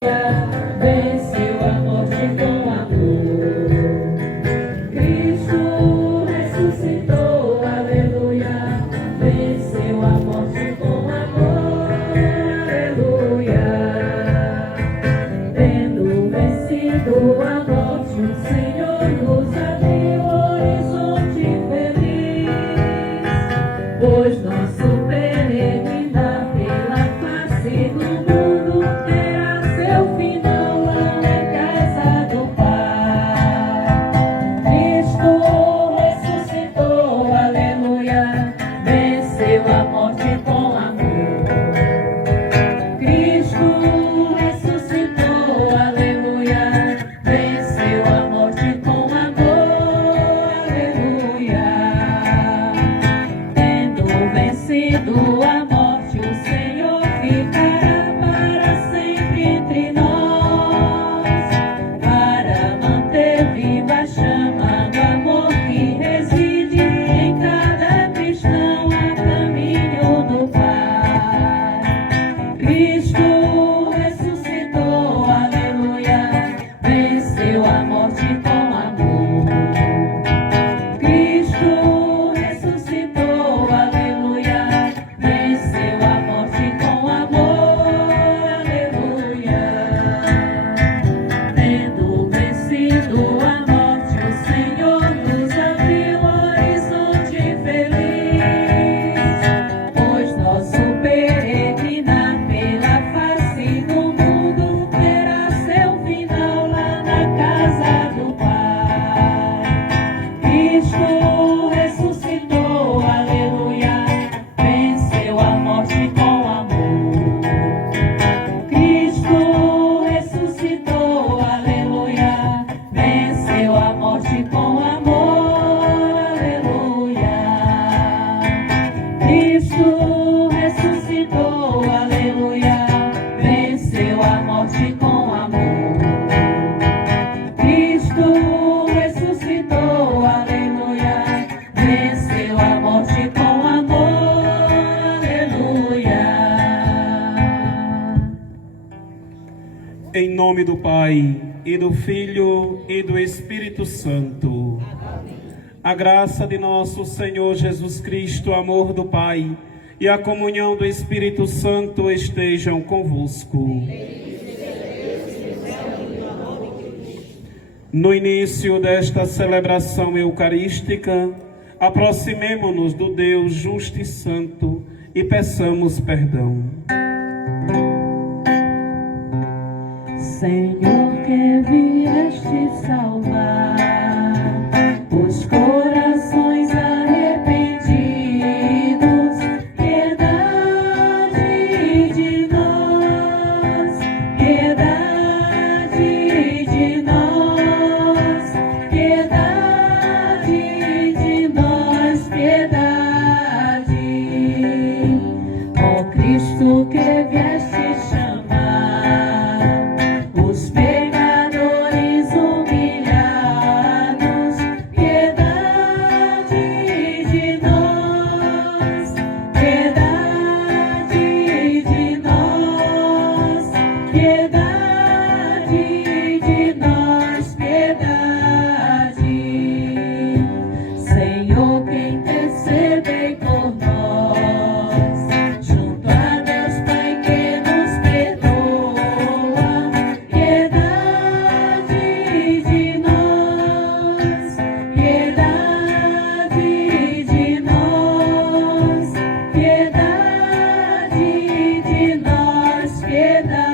Venceu a morte com amor. Cristo ressuscitou, aleluia. Venceu a morte com amor, aleluia. Tendo vencido a morte, o Senhor nos abriu horizonte feliz, pois nosso peregrinar pela face do mundo terá seu final lá na casa do Pai. Cristo ressuscitou, aleluia, venceu a morte com amor. Cristo ressuscitou, aleluia, venceu a morte com amor, aleluia. Tendo vencido a morte, o Senhor ficará para sempre entre nós, para manter viva a chama do amor que reside em cada cristão a caminho do Pai. Cristo ressuscitou, aleluia, venceu a morte com amor. Cristo ressuscitou, aleluia, venceu a morte com amor, aleluia. Tendo vencido a morte, o Senhor nos abriu horizonte feliz, pois nosso peregrinar pela face do mundo terá seu final lá na casa do Pai. Cristo ressuscitou, aleluia, venceu a morte com amor. Cristo ressuscitou, aleluia, venceu a morte com amor, aleluia. Cristo ressuscitou, aleluia, venceu a morte com amor. Cristo ressuscitou, aleluia, venceu a morte com amor, aleluia. Em nome do Pai, e do Filho, e do Espírito Santo. A graça de nosso Senhor Jesus Cristo, o amor do Pai e a comunhão do Espírito Santo estejam convosco. No início desta celebração eucarística, aproximemo-nos do Deus justo e santo e peçamos perdão. Senhor, que vieste salvar os corações arrependidos, piedade de nós, piedade de nós, piedade de nós, piedade. Ó Cristo, que vieste chamar os pecadores humilhados, piedade de nós, piedade de nós, piedade de nós, piedade. Senhor, que intercedei por nós, junto a Deus Pai que nos perdoa, piedade de nós, piedade de nós, piedade de nós, piedade.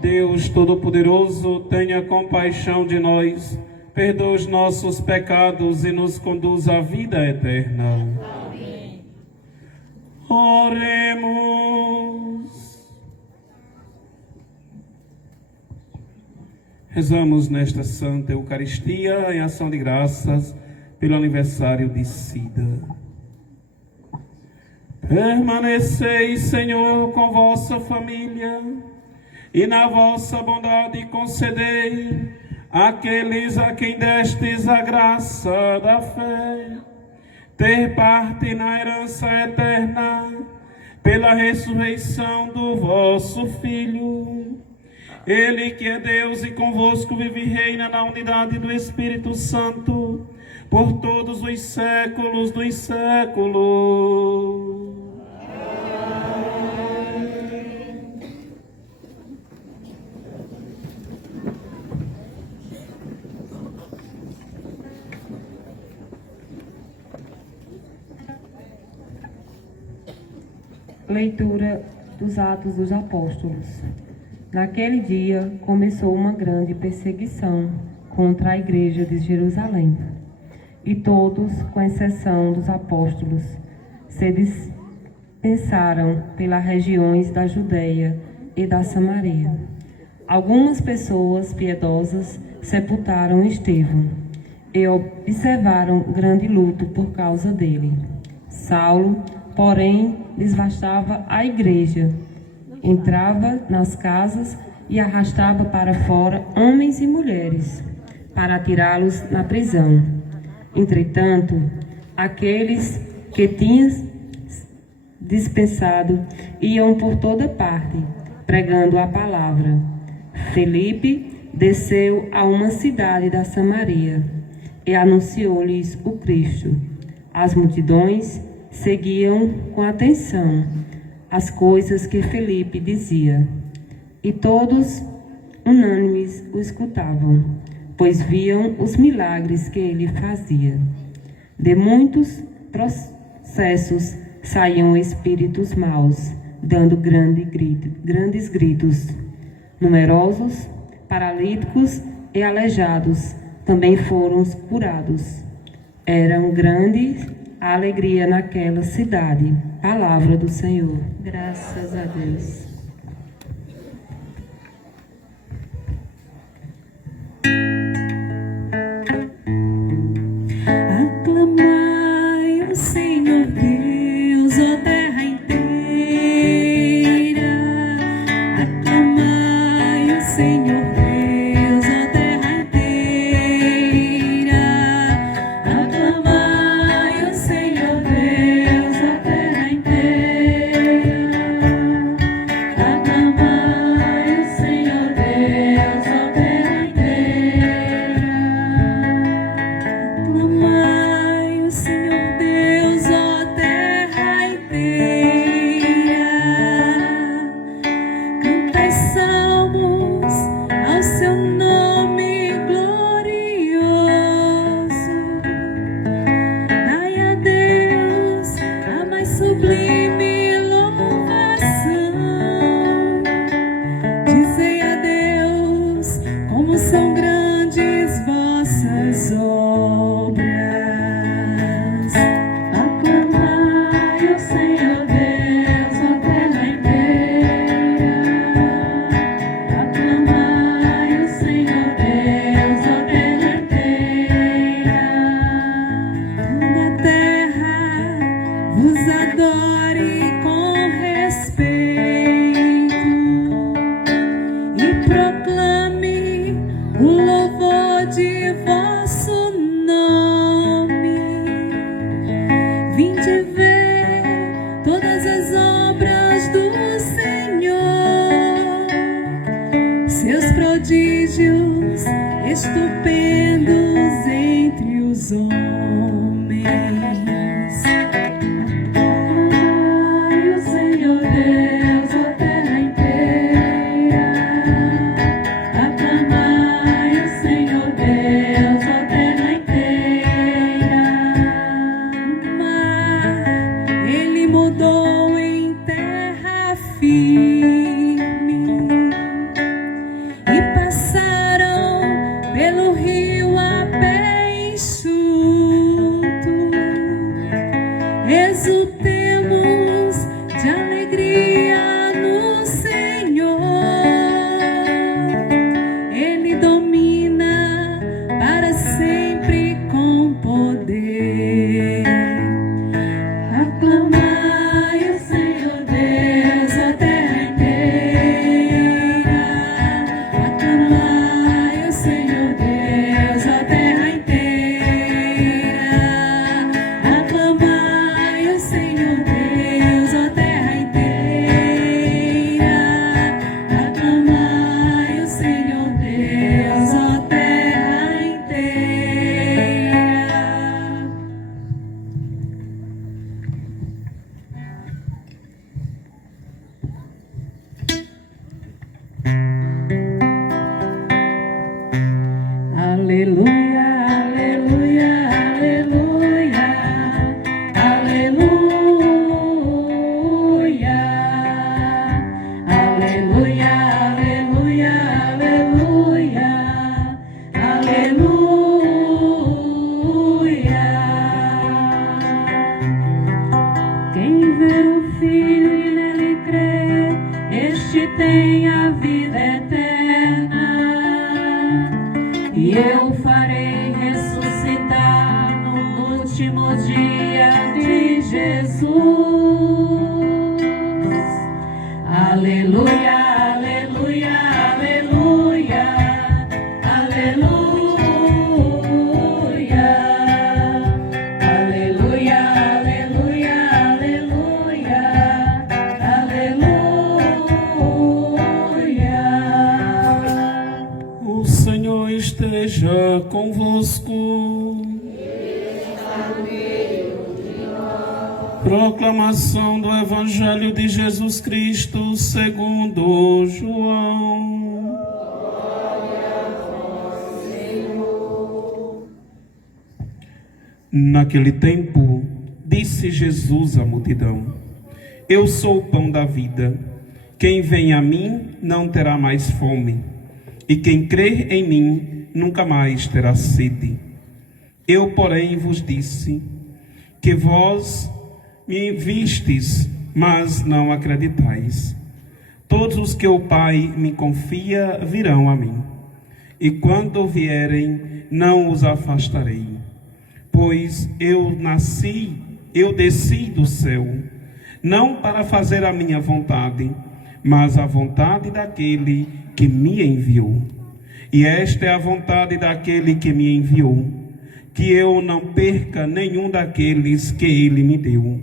Deus Todo-Poderoso, tenha compaixão de nós, perdoa os nossos pecados e nos conduz à vida eterna. Oremos. Rezamos nesta Santa Eucaristia em ação de graças pelo aniversário de Cida. Permaneceis, Senhor, com vossa família e na vossa bondade concedei àqueles a quem destes a graça da fé ter parte na herança eterna pela ressurreição do vosso Filho. Ele que é Deus e convosco vive e reina na unidade do Espírito Santo, por todos os séculos dos séculos. Leitura dos Atos dos Apóstolos. Naquele dia começou uma grande perseguição contra a igreja de Jerusalém. E todos, com exceção dos apóstolos, se dispersaram pelas regiões da Judeia e da Samaria. Algumas pessoas piedosas sepultaram Estevão e observaram grande luto por causa dele. Saulo, porém, desvastava a igreja, entrava nas casas e arrastava para fora homens e mulheres, para tirá-los na prisão. Entretanto, aqueles que tinham dispensado iam por toda parte, pregando a palavra. Felipe desceu a uma cidade da Samaria e anunciou-lhes o Cristo. As multidões seguiam com atenção as coisas que Felipe dizia, e todos unânimes o escutavam, pois viam os milagres que ele fazia. De muitos processos saíam espíritos maus, dando grandes gritos. Numerosos paralíticos e aleijados também foram curados. Era grande a alegria naquela cidade. Palavra do Senhor. Graças a Deus. Aclamai o Senhor Deus, ó terra inteira. Aclamai o Senhor Deus, ó terra inteira. Aclamai o Senhor Deus, ó terra inteira. Aclamai o Senhor Deus, ó terra inteira. Aclamai o Senhor Deus, ó terra inteira. Cantai salmos ao seu nome glorioso. Dai a Deus a mais sublime louvação. Dizei a Deus como são grandes vossas obras. Aclamai o Senhor Deus, ó terra inteira. Aclamai o Senhor Deus, ó terra inteira. Toda a terra vos adore com respeito e proclame o louvor de vosso nome. Vinde ver todas as obras do Senhor, seus prodígios estupendos entre os homens. Aclamai o Senhor Deus, ó terra inteira. Aclamai o Senhor Deus, ó terra inteira. O mar ele mudou em terra firme e passaram pelo rio a pé enxuto. Exultemos de alegria no Senhor. Ele domina para sempre com poder. Aclamai o Senhor Deus, ó terra inteira. Aleluia, aleluia, aleluia, aleluia. Quem vê o Filho e nele crê, este tem a vida eterna. E eu farei ressuscitar no último dia de Jesus. Aleluia, aleluia, aleluia, aleluia, aleluia, aleluia, aleluia, aleluia. O Senhor esteja convosco. Proclamação do Evangelho de Jesus Cristo segundo João. Naquele tempo, disse Jesus à multidão: Eu sou o pão da vida. Quem vem a mim não terá mais fome, e quem crer em mim nunca mais terá sede. Eu, porém, vos disse que vós me vistes, mas não acreditais. Todos os que o Pai me confia virão a mim, e quando vierem, não os afastarei. Pois eu desci do céu, não para fazer a minha vontade, mas a vontade daquele que me enviou. E esta é a vontade daquele que me enviou, que eu não perca nenhum daqueles que ele me deu,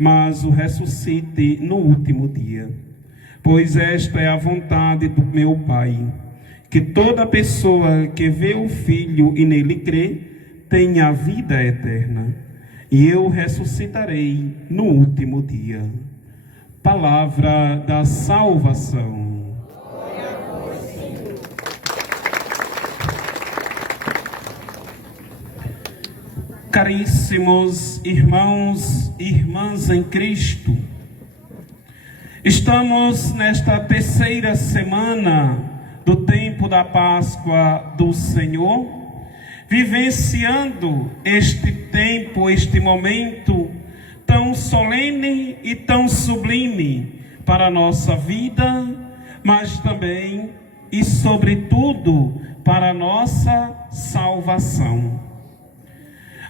mas o ressuscite no último dia. Pois esta é a vontade do meu Pai, que toda pessoa que vê o Filho e nele crê, tenha a vida eterna, e eu ressuscitarei no último dia. Palavra da salvação. Caríssimos irmãos e irmãs em Cristo, estamos nesta terceira semana do tempo da Páscoa do Senhor, vivenciando este tempo, este momento tão solene e tão sublime para a nossa vida, mas também e sobretudo para a nossa salvação.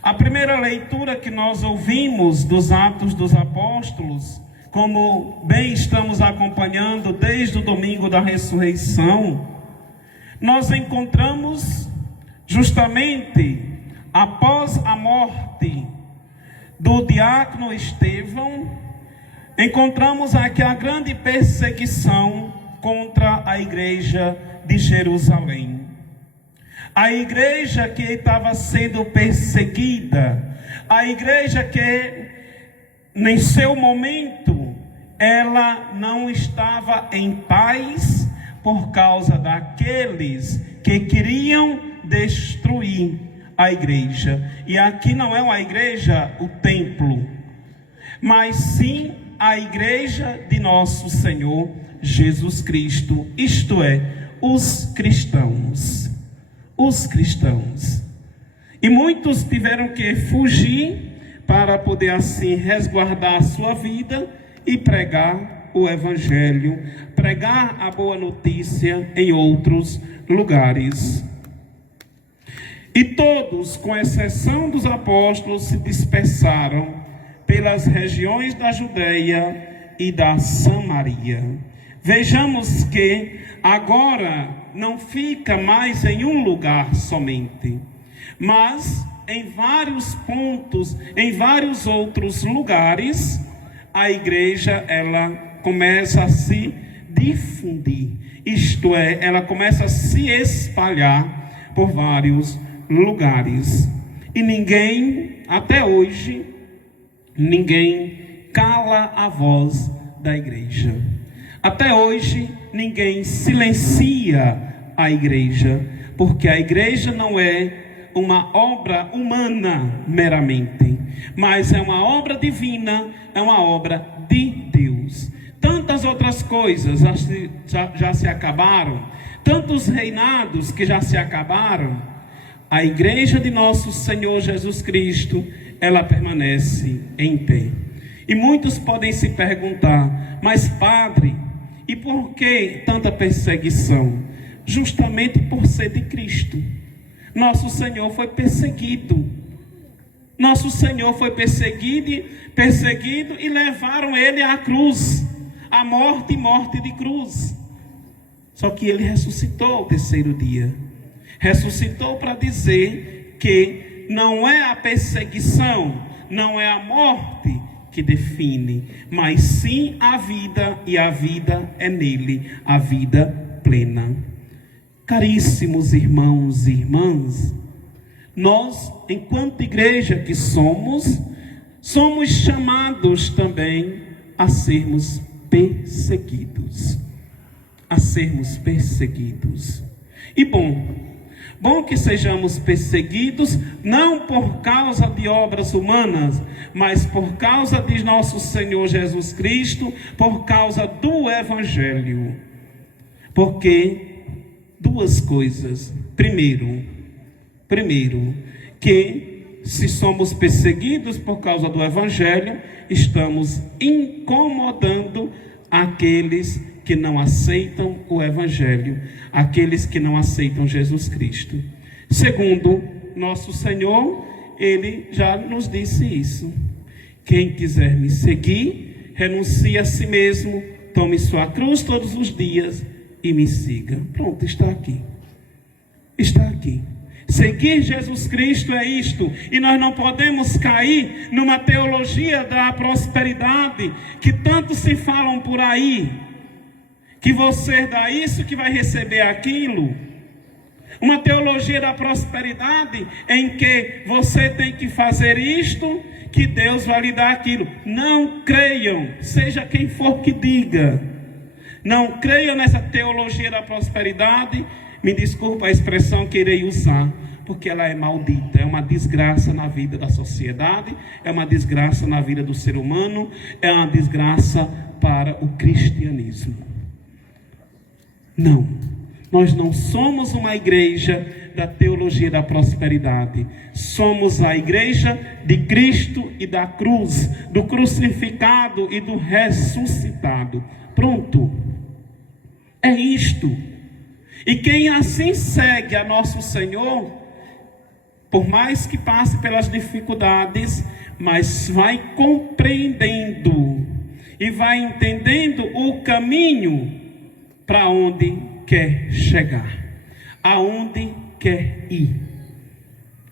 A primeira leitura que nós ouvimos dos Atos dos Apóstolos, como bem estamos acompanhando desde o domingo da ressurreição, nós encontramos justamente após a morte do diácono Estevão, encontramos aqui a grande perseguição contra a igreja de Jerusalém. A igreja que estava sendo perseguida, a igreja que, em seu momento, ela não estava em paz por causa daqueles que queriam destruir a igreja. E aqui não é uma igreja, o templo, mas sim a igreja de nosso Senhor Jesus Cristo, isto é, os cristãos. Os cristãos. E muitos tiveram que fugir para poder assim resguardar a sua vida e pregar o Evangelho, pregar a boa notícia em outros lugares. E todos, com exceção dos apóstolos, se dispersaram pelas regiões da Judeia e da Samaria. Vejamos que agora não fica mais em um lugar somente, mas em vários pontos, em vários outros lugares, a igreja ela começa a se difundir, isto é, ela começa a se espalhar por vários lugares. E ninguém, até hoje, ninguém cala a voz da igreja. Até hoje, ninguém silencia a igreja, porque a igreja não é uma obra humana meramente, mas é uma obra divina, é uma obra de Deus. tantas outras coisas já se acabaram, tantos reinados que já se acabaram, a igreja de nosso Senhor Jesus Cristo, ela permanece em pé. E muitos podem se perguntar: mas padre, e por que tanta perseguição? Justamente por ser de Cristo. Nosso Senhor foi perseguido. Nosso Senhor foi perseguido e levaram ele à cruz, à morte e morte de cruz. Só que ele ressuscitou ao terceiro dia. Ressuscitou para dizer que não é a perseguição, não é a morte que define, mas sim a vida, e a vida é nele, a vida plena. Caríssimos irmãos e irmãs, nós, enquanto igreja que somos chamados também a sermos perseguidos. A sermos perseguidos. E bom que sejamos perseguidos, não por causa de obras humanas, mas por causa de nosso Senhor Jesus Cristo, por causa do Evangelho. Porque duas coisas. Primeiro, que se somos perseguidos por causa do Evangelho, estamos incomodando aqueles que não aceitam o Evangelho, aqueles que não aceitam Jesus Cristo. Segundo, nosso Senhor, ele já nos disse isso: quem quiser me seguir, renuncie a si mesmo, tome sua cruz todos os dias e me siga. Pronto, está aqui. Está aqui. Seguir Jesus Cristo é isto, e nós não podemos cair numa teologia da prosperidade, que tanto se falam por aí, que você dá isso que vai receber aquilo. Uma teologia da prosperidade em que você tem que fazer isto, que Deus vai lhe dar aquilo. Não creiam, seja quem for que diga. Não creiam nessa teologia da prosperidade. Me desculpa a expressão que irei usar, porque ela é maldita, é uma desgraça na vida da sociedade, é uma desgraça na vida do ser humano, é uma desgraça para o cristianismo. Não, nós não somos uma igreja da teologia da prosperidade, somos a igreja de Cristo e da cruz, do crucificado e do ressuscitado. Pronto, é isto. E quem assim segue a nosso Senhor, por mais que passe pelas dificuldades, mas vai compreendendo e vai entendendo o caminho para onde quer chegar, aonde quer ir.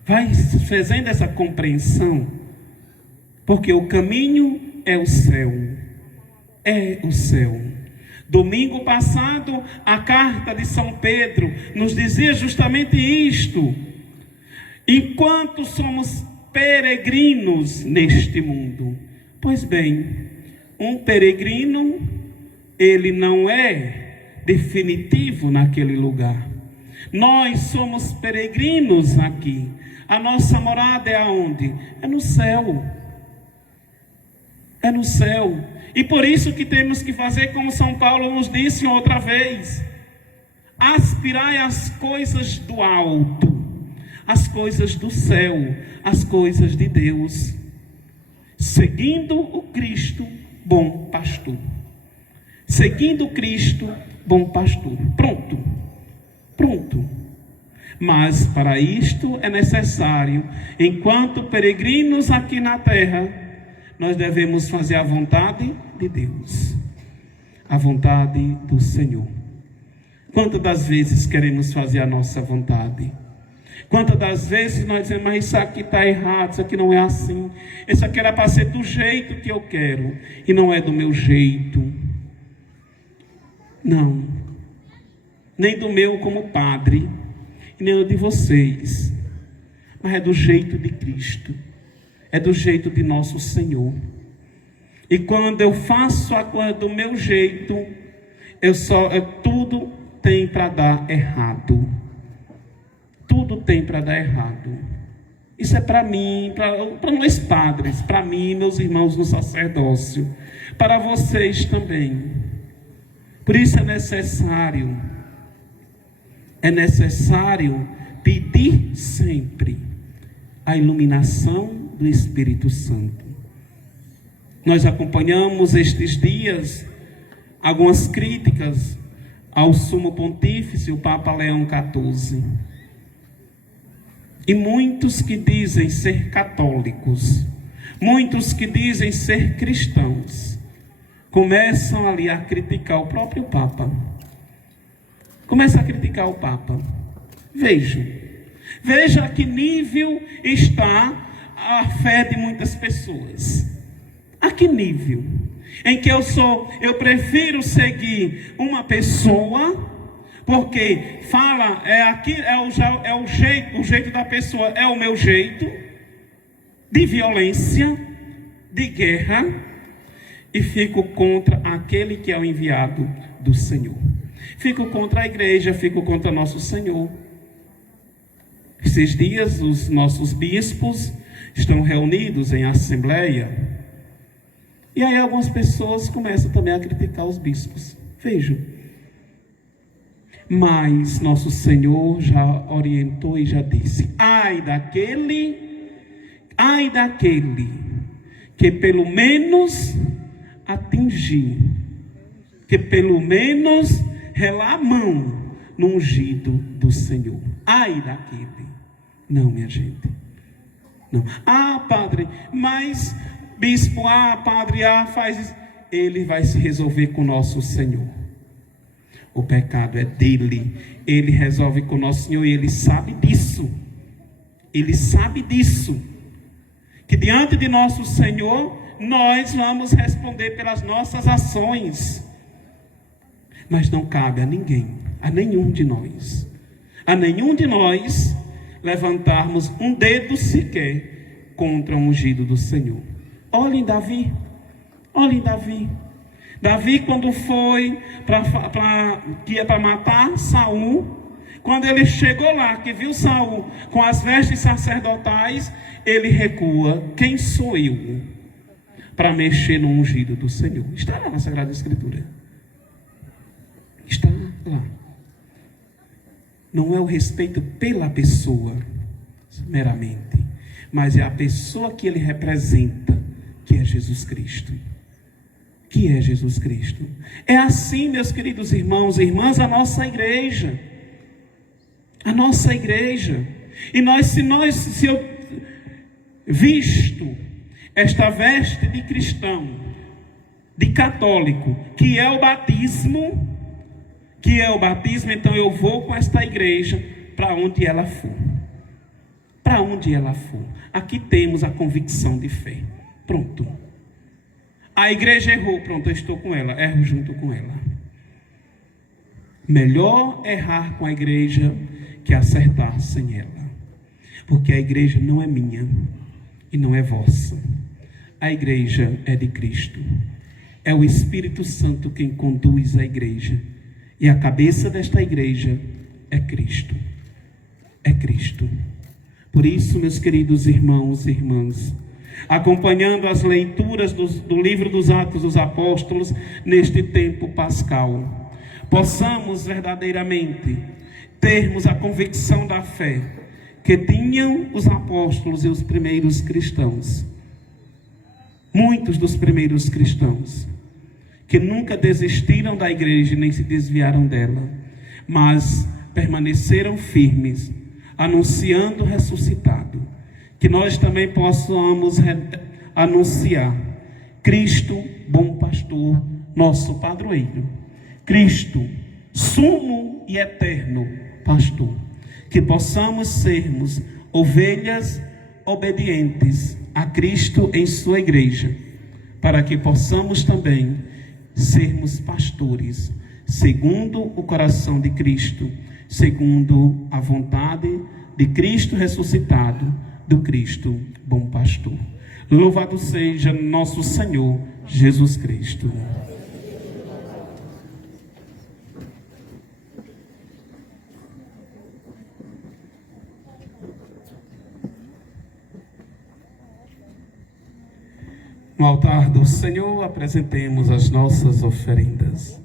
Vai fazendo essa compreensão, porque o caminho é o céu. É o céu. Domingo passado, a carta de São Pedro nos dizia justamente isto: enquanto somos peregrinos neste mundo. Pois bem, um peregrino, ele não é definitivo naquele lugar. Nós somos peregrinos aqui. A nossa morada é aonde? É no céu. É no céu. E por isso que temos que fazer como São Paulo nos disse outra vez: aspirai às coisas do alto, as coisas do céu, as coisas de Deus, seguindo o Cristo, bom pastor. Seguindo o Cristo, bom pastor. Pronto. Mas para isto é necessário, enquanto peregrinos aqui na terra, nós devemos fazer a vontade de Deus, a vontade do Senhor. Quantas das vezes queremos fazer a nossa vontade? Quantas das vezes nós dizemos: mas isso aqui está errado, isso aqui não é assim, isso aqui era para ser do jeito que eu quero, e não é do meu jeito. Não, nem do meu como padre, e nem do de vocês, mas é do jeito de Cristo, é do jeito de nosso Senhor. E quando eu faço a coisa do meu jeito, tudo tem para dar errado. Tudo tem para dar errado. Isso é para mim, para nós padres, para mim e meus irmãos no sacerdócio. para vocês também. Por isso é necessário pedir sempre a iluminação do Espírito Santo. Nós acompanhamos estes dias algumas críticas ao Sumo Pontífice, o Papa Leão XIV. E muitos que dizem ser católicos, muitos que dizem ser cristãos, começam ali a criticar o próprio Papa. Começam a criticar o Papa. Veja a que nível está a fé de muitas pessoas. A que nível? Em que eu prefiro seguir uma pessoa, porque fala, o jeito da pessoa é o meu jeito, de violência, de guerra, e fico contra aquele que é o enviado do Senhor. Fico contra a igreja, fico contra nosso Senhor. Esses dias os nossos bispos estão reunidos em assembleia, e aí algumas pessoas começam também a criticar os bispos. Vejam. Mas nosso Senhor já orientou e já disse: ai daquele que pelo menos atingir, que pelo menos relar a mão no ungido do Senhor. Ai daquele. Não, minha gente. Não. Ah, padre, mas bispo, padre, faz isso. Ele vai se resolver com nosso Senhor. O pecado é dele. Ele resolve com nosso Senhor e ele sabe disso. Ele sabe disso. Que diante de nosso Senhor, nós vamos responder pelas nossas ações. Mas não cabe a ninguém, a nenhum de nós, levantarmos um dedo sequer contra o ungido do Senhor. Olhem Davi. Davi, quando foi que ia para matar Saul, quando ele chegou lá, que viu Saul com as vestes sacerdotais, ele recua. Quem sou eu para mexer no ungido do Senhor? Está lá na Sagrada Escritura. Está lá. Não é o respeito pela pessoa meramente, mas é a pessoa que ele representa, que é Jesus Cristo. É assim, meus queridos irmãos e irmãs, a nossa igreja. E se eu visto esta veste de cristão, de católico, que é o batismo, então eu vou com esta igreja para onde ela for. Aqui temos a convicção de fé. Pronto. A igreja errou, pronto, eu estou com ela, erro junto com ela. Melhor errar com a igreja que acertar sem ela. Porque a igreja não é minha e não é vossa. A igreja é de Cristo. É o Espírito Santo quem conduz a igreja. E a cabeça desta igreja é Cristo. Por isso, meus queridos irmãos e irmãs, acompanhando as leituras do livro dos Atos dos Apóstolos neste tempo pascal, possamos verdadeiramente termos a convicção da fé que tinham os apóstolos e os primeiros cristãos. Muitos dos primeiros cristãos que nunca desistiram da igreja nem se desviaram dela, mas permaneceram firmes, anunciando o ressuscitado. Que nós também possamos anunciar Cristo, bom pastor, nosso padroeiro. Cristo, sumo e eterno pastor. Que possamos sermos ovelhas obedientes a Cristo em sua igreja, para que possamos também sermos pastores, segundo o coração de Cristo, segundo a vontade de Cristo ressuscitado, do Cristo bom pastor. Louvado seja nosso Senhor Jesus Cristo. No altar do Senhor apresentemos as nossas oferendas.